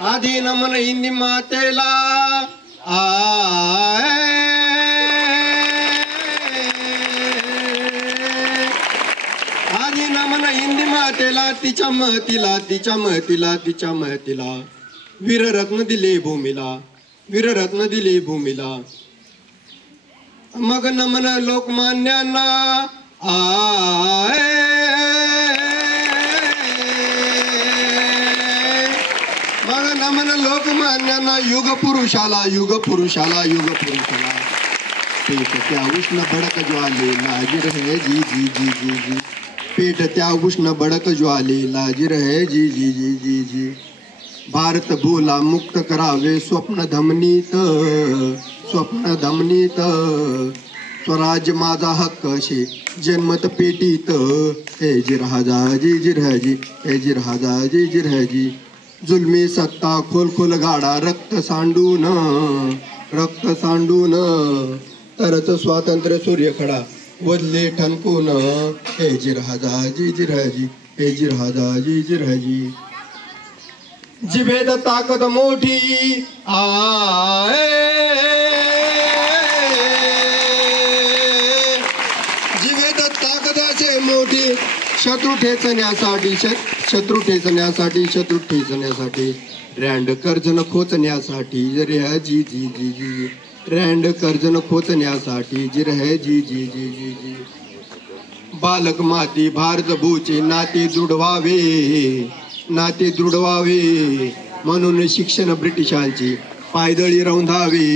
आधी नमन हिंदी मातेला आधी नमन हिंदी मातेला तिच्या महतीला तिच्या महतीला तिच्या महतीला वीररत्न दिले भूमीला वीररत्न दिले भूमीला मग नमन लोकमान्यांना मग नमन लोकमान्यांना युग पुरुषाला युग पुरुषाला युग पुरुषाला पेट त्या उष्ण भडक ज्वाले लाजीर है जी जी जी जी जी पेट त्या उष्ण भडक ज्वाले लाजीर है जी जी जी जी जी भारत भूला मुक्त करावे स्वप्न धमनीत स्वप्न धमनीत स्वराज्य माझा हक्क शे जन्मत पेटीत हे जिरहाजी जिरहाजी हे जिरहाजी जिरहाजी जुलमी सत्ता खोल खोल गाडा रक्त सांडून तरच स्वातंत्र्य सूर्य खडा वदले ठणकून हे जिरहाजी जिरहाजी हे जिरहाजी जिरहाजी जिभेत ताकद मोठी जिभेत ताकदाचे मोठी शत्रू ठेचण्यासाठी शत्रू ठेचण्यासाठी शत्रू ठेचण्यासाठी रँड कर्जन खोचण्यासाठी जरे है जी जी जी जी रँड कर्जन खोचण्यासाठी जिर है जी जी जी जी जी बालक माती भारत भूचे नाते दृढवावे नाते दृढवावे म्हणून शिक्षण ब्रिटिशांची पायदळी रौंधावे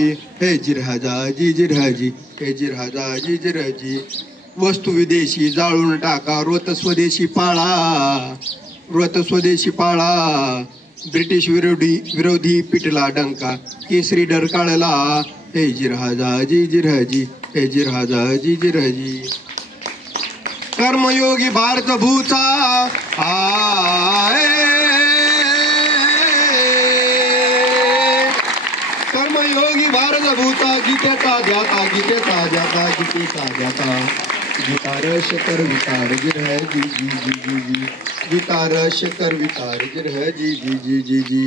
हे जिरहाजी जिरहाजी हे जिरहाजी जिरहाजी वस्तू विदेशी जाळून टाका व्रत स्वदेशी पाळा व्रत स्वदेशी पाळा ब्रिटिश विरोधी पिटला डंका केसरी डरकाळला हे जिरहाजी जिरहाजी हे जिरहाजी जिरहाजी कर्मयोगी भारत भूचा कर्मयोगी भारत भूचा गीतेचा जाता गीतेचा जाता गीतेचा जाता गीतार शकर विकार जिर है जी जी जी जी जी गीतार शकर विकार जिर है जी जी जी जी जी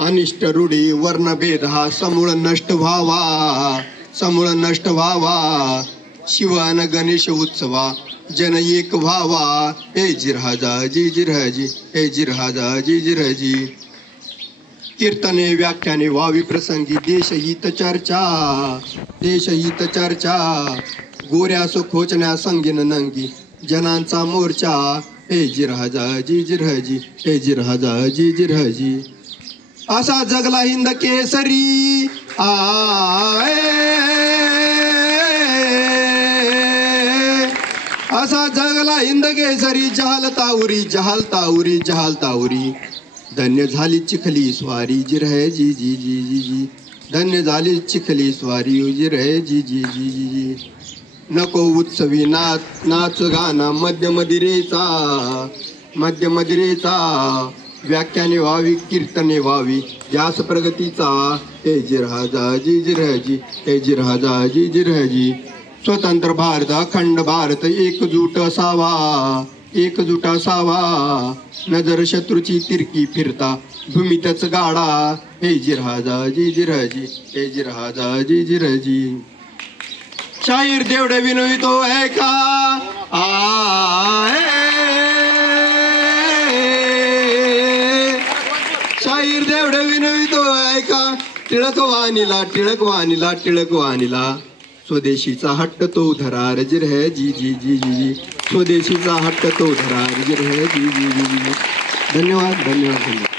अनिष्ट रूढी वर्णभेद हा समूळ नष्ट व्हावा समूळ नष्ट व्हावा शिवन गणेश उत्सवा जन एक व्हावा हे जिरहाजी जिरहाजी हे जिरहाजी जिरहाजी कीर्तने व्याख्याने व्हावी प्रसंगी देशहित चर्चा गोऱ्या खोचण्या संगीन नंगी जनांचा मोर्चा हे जिरहाजी जिरहाजी हे जिरहाजी जिरहाजी असा जगला हिंद केसरी असा जगला हिंद केसरी जहाल ताउरी जहाल ताउरी जहाल ताउरी धन्य झाली चिखली स्वारी जिर है जी जी जी जी जी धन्य झाली चिखली स्वारी जिर है जी जी जी जी जी नको उत्सवी नाच गाना मध्य मदिरेचा व्याख्याने व्हावी कीर्तने व्हावी जास प्रगतीचा हे जिरहाजी जिरहाजी हे जिरहाजी जिरहाजी स्वतंत्र भारत अखंड भारत एकजूट असावा नजर शत्रूची तिरकी फिरता भूमीतच गाडा हे जिरहाजी जिरहाजी हे जिरहाजी जिरहाजी शाहीर देवडे विनवितो ऐका शाहीर देवडे विनवितो ऐका टिळक वाणीला टिळक वाणीला टिळक वाणीला स्वदेशीचा हट्ट तो धरा रजिर है जी जी जी जी जी स्वदेशीचा हट्ट तो धरा रजिर है जी जी जी जी धन्यवाद धन्यवाद धन्यवाद